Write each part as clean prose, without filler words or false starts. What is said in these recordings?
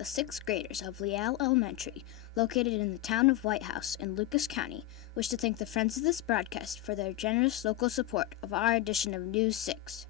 the 6th graders of Lial Elementary, located in the town of Whitehouse in Lucas County, wish to thank the friends of this broadcast for their generous local support of our edition of News 6.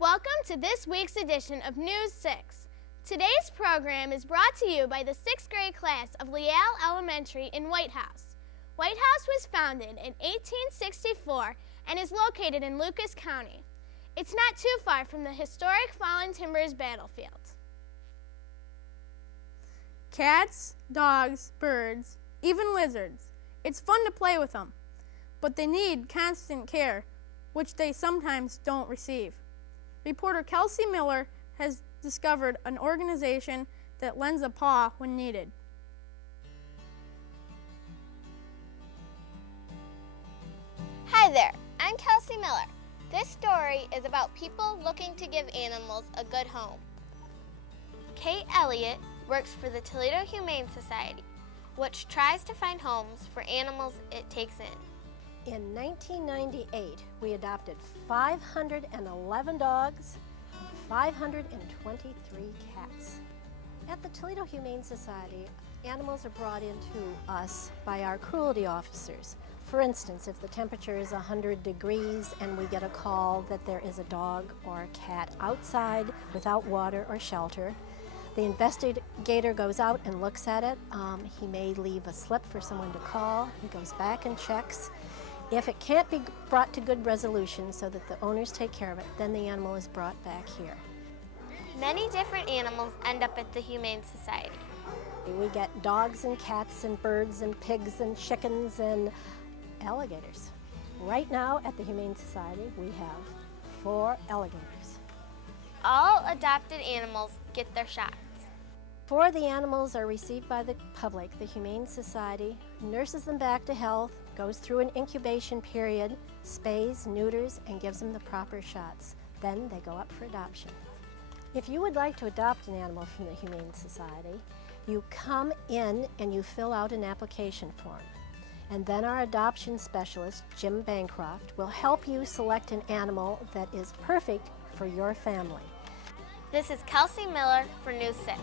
Welcome to this week's edition of News 6. Today's program is brought to you by the 6th grade class of Lial Elementary in Whitehouse. Whitehouse was founded in 1864 and is located in Lucas County. It's not too far from the historic Fallen Timbers battlefield. Cats, dogs, birds, even lizards. It's fun to play with them, but they need constant care, which they sometimes don't receive. Reporter Kelsey Miller has discovered an organization that lends a paw when needed. Hi there, I'm Kelsey Miller. This story is about people looking to give animals a good home. Kate Elliott works for the Toledo Humane Society, which tries to find homes for animals it takes in. In 1998, we adopted 511 dogs and 523 cats. At the Toledo Humane Society, animals are brought into us by our cruelty officers. For instance, if the temperature is 100 degrees and we get a call that there is a dog or a cat outside without water or shelter, the investigator goes out and looks at it. He may leave a slip for someone to call. He goes back and checks. If it can't be brought to good resolution so that the owners take care of it, then the animal is brought back here. Many different animals end up at the Humane Society. We get dogs and cats and birds and pigs and chickens and alligators. Right now at the Humane Society, we have 4 alligators. All adopted animals get their shots. Before the animals are received by the public, the Humane Society nurses them back to health, goes through an incubation period, spays, neuters, and gives them the proper shots. Then they go up for adoption. If you would like to adopt an animal from the Humane Society, you come in and you fill out an application form. And then our adoption specialist, Jim Bancroft, will help you select an animal that is perfect for your family. This is Kelsey Miller for News 6.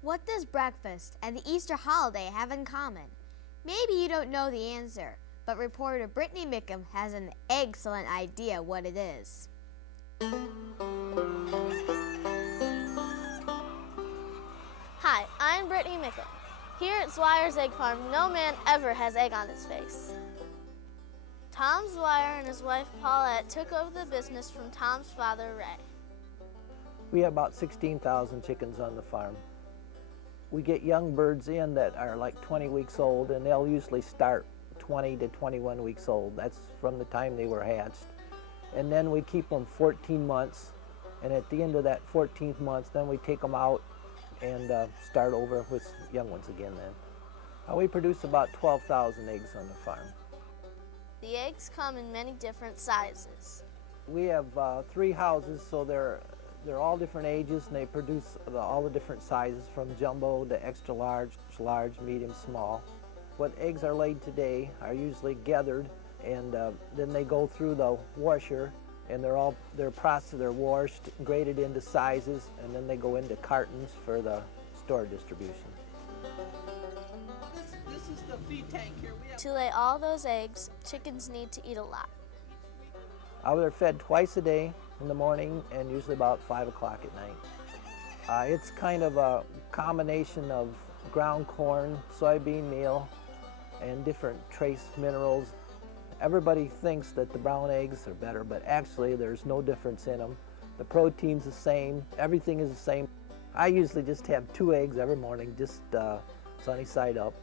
What does breakfast and the Easter holiday have in common? Maybe you don't know the answer, but reporter Brittany Mickham has an excellent idea what it is. Hi, I'm Brittany Mickham. Here at Zwire's Egg Farm, no man ever has egg on his face. Tom Zwire and his wife Paulette took over the business from Tom's father, Ray. We have about 16,000 chickens on the farm. We get young birds in that are like 20 weeks old, and they'll usually start 20 to 21 weeks old. That's from the time they were hatched. And then we keep them 14 months, and at the end of that 14th month, then we take them out and start over with young ones again then. We produce about 12,000 eggs on the farm. The eggs come in many different sizes. We have 3 houses, so they're all different ages, and they produce all the different sizes from jumbo to extra large, medium, small. What eggs are laid today are usually gathered, and then they go through the washer, and they're processed, they're washed, graded into sizes, and then they go into cartons for the store distribution. This is the feed tank here. To lay all those eggs, chickens need to eat a lot. They're fed twice a day, in the morning and usually about 5 o'clock at night. It's kind of a combination of ground corn, soybean meal, and different trace minerals. Everybody thinks that the brown eggs are better, but actually there's no difference in them. The protein's the same, everything is the same. I usually just have 2 eggs every morning, just sunny side up.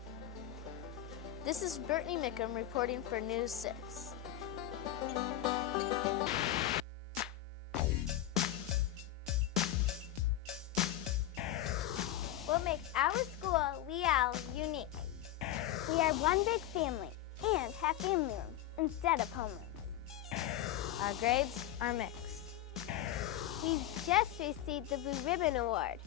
This is Brittany Mickham reporting for News 6. What makes our school, Lial, unique? We are one big family and have family rooms instead of homerooms. Our grades are mixed. We've just received the Blue Ribbon Award.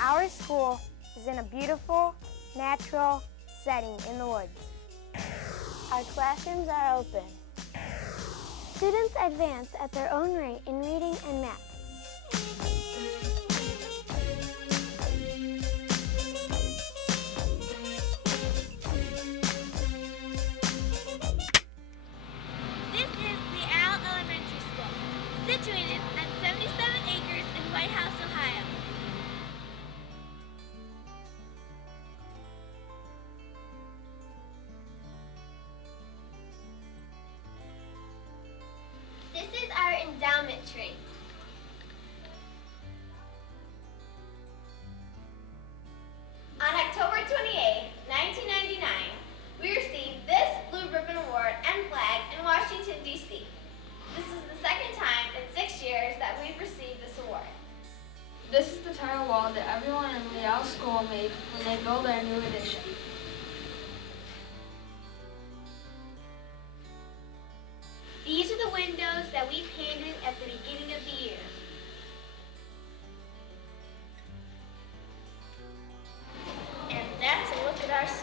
Our school is in a beautiful, natural setting in the woods. Our classrooms are open. Students advance at their own rate in reading and math. This is Lial Elementary School, situated at 77 acres in Whitehouse, Ohio. This is our endowment tree. On October 28, 1999, we received this Blue Ribbon Award and flag in Washington, D.C. This is the second time in 6 years that we've received this award. This is the tile wall that everyone in Lial School made when they built their new addition. These are the windows that we painted at the beginning of the year. And that's a look at our school.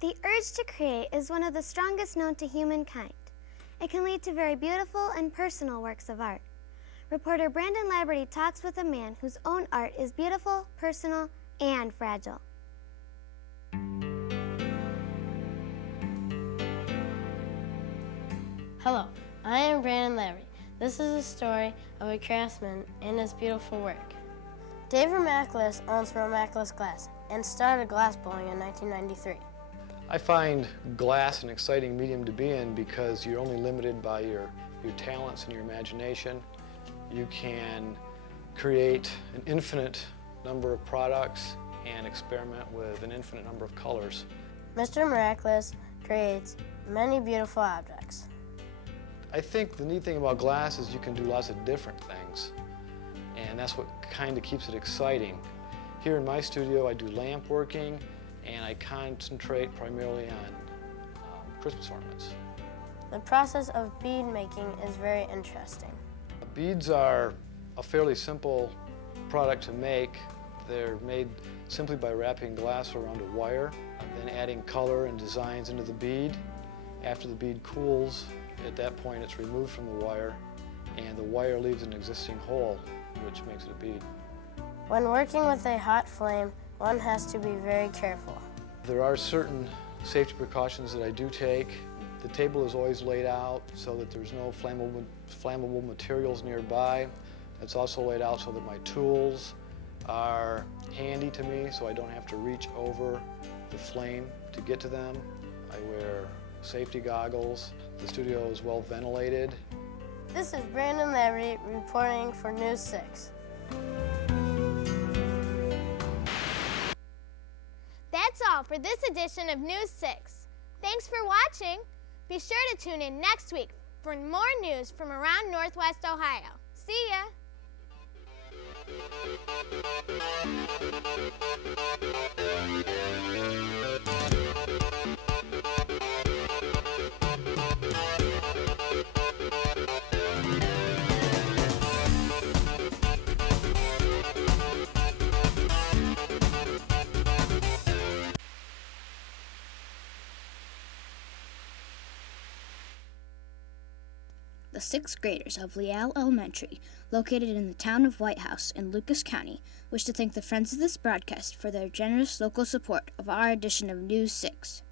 The urge to create is one of the strongest known to humankind. It can lead to very beautiful and personal works of art. Reporter Brandon Laberty talks with a man whose own art is beautiful, personal, and fragile. Hello, I am Brandon Laberty. This is a story of a craftsman and his beautiful work. Dave Romaklis owns Romaklis Glass and started glass blowing in 1993. I find glass an exciting medium to be in because you're only limited by your talents and your imagination. You can create an infinite number of products and experiment with an infinite number of colors. Mr. Romaklis creates many beautiful objects. I think the neat thing about glass is you can do lots of different things, and that's what kind of keeps it exciting. Here in my studio, I do lamp working, and I concentrate primarily on Christmas ornaments. The process of bead making is very interesting. Beads are a fairly simple product to make. They're made simply by wrapping glass around a wire, then adding color and designs into the bead. After the bead cools, at that point it's removed from the wire, and the wire leaves an existing hole, which makes it a bead. When working with a hot flame, one has to be very careful. There are certain safety precautions that I do take. The table is always laid out so that there's no flammable materials nearby. It's also laid out so that my tools are handy to me, so I don't have to reach over the flame to get to them. I wear safety goggles. The studio is well ventilated. This is Brandon Laberty reporting for News 6. That's all for this edition of News 6. Thanks for watching. Be sure to tune in next week for more news from around Northwest Ohio. See ya! The 6th graders of Lial Elementary, located in the town of Whitehouse in Lucas County, wish to thank the friends of this broadcast for their generous local support of our edition of News 6.